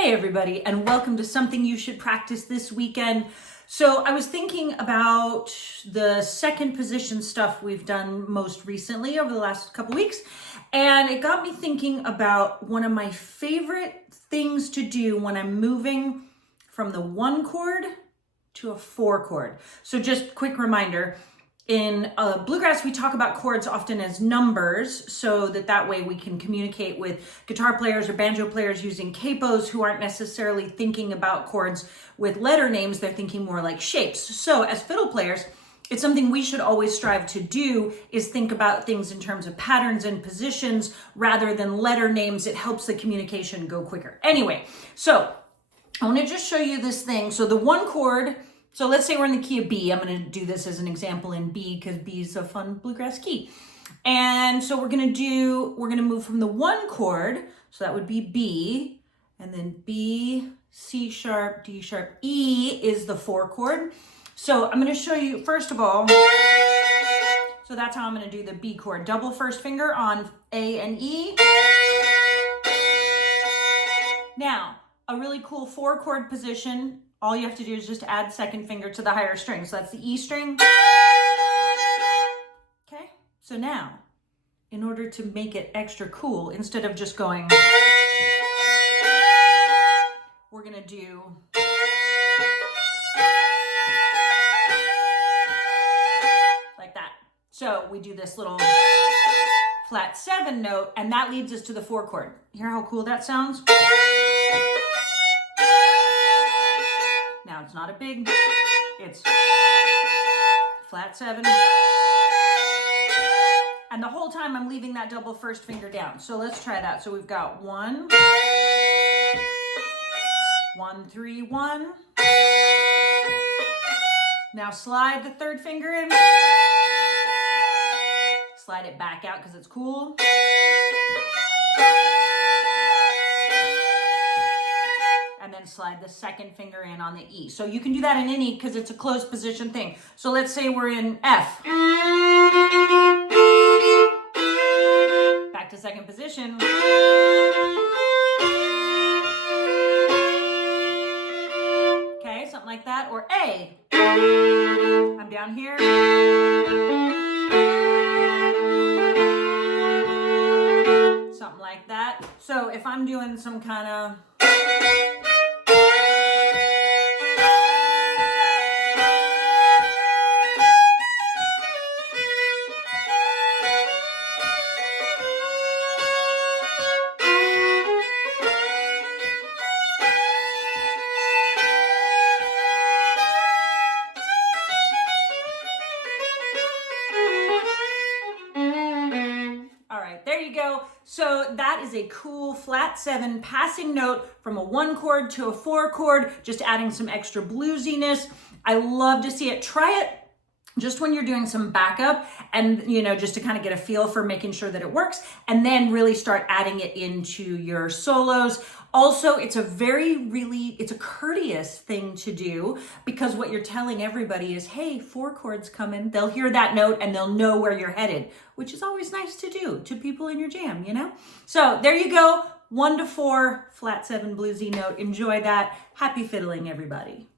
Hey everybody, and welcome to Something You Should Practice This Weekend. So I was thinking about the second position stuff we've done most recently over the last couple weeks, and it got me thinking about one of my favorite things to do when I'm moving from the 1 chord to a 4 chord. So just quick reminder, in bluegrass, we talk about chords often as numbers so that way we can communicate with guitar players or banjo players using capos who aren't necessarily thinking about chords with letter names. They're thinking more like shapes. So as fiddle players, it's something we should always strive to do, is think about things in terms of patterns and positions rather than letter names. It helps the communication go quicker. Anyway, so I want to just show you this thing. So the 1 chord, so let's say we're in the key of B. I'm going to do this as an example in B because B is a fun bluegrass key. And so we're going to move from the 1 chord. So that would be B, and then B, C sharp, D sharp, E is the 4 chord. So I'm going to show you, first of all, so that's how I'm going to do the B chord. Double first finger on A and E. Now, a really cool 4 chord position, all you have to do is just add second finger to the higher string. So that's the E string. Okay, so now, in order to make it extra cool, instead of just going, we're gonna do like that. So we do this little flat 7 note, and that leads us to the 4 chord. Hear how cool that sounds? Now it's not a big, it's flat 7. And the whole time I'm leaving that double first finger down. So let's try that. So we've got 1, 1, 3, 1. Now slide the 3rd finger in. Slide it back out because it's cool. And then slide the 2nd finger in on the E. So you can do that in any, because it's a closed position thing. So let's say we're in F. Back to 2nd position. Okay, something like that. Or A. I'm down here. Something like that. So if I'm doing some kind of there you go. So that is a cool flat 7 passing note from a 1 chord to a 4 chord, just adding some extra bluesiness. I love to see it. Try it just when you're doing some backup and, just to kind of get a feel for making sure that it works, and then really start adding it into your solos. Also, it's a courteous thing to do, because what you're telling everybody is, hey, 4 chords coming. They'll hear that note and they'll know where you're headed, which is always nice to do to people in your jam, So there you go. 1 to 4, flat 7 bluesy note. Enjoy that. Happy fiddling, everybody.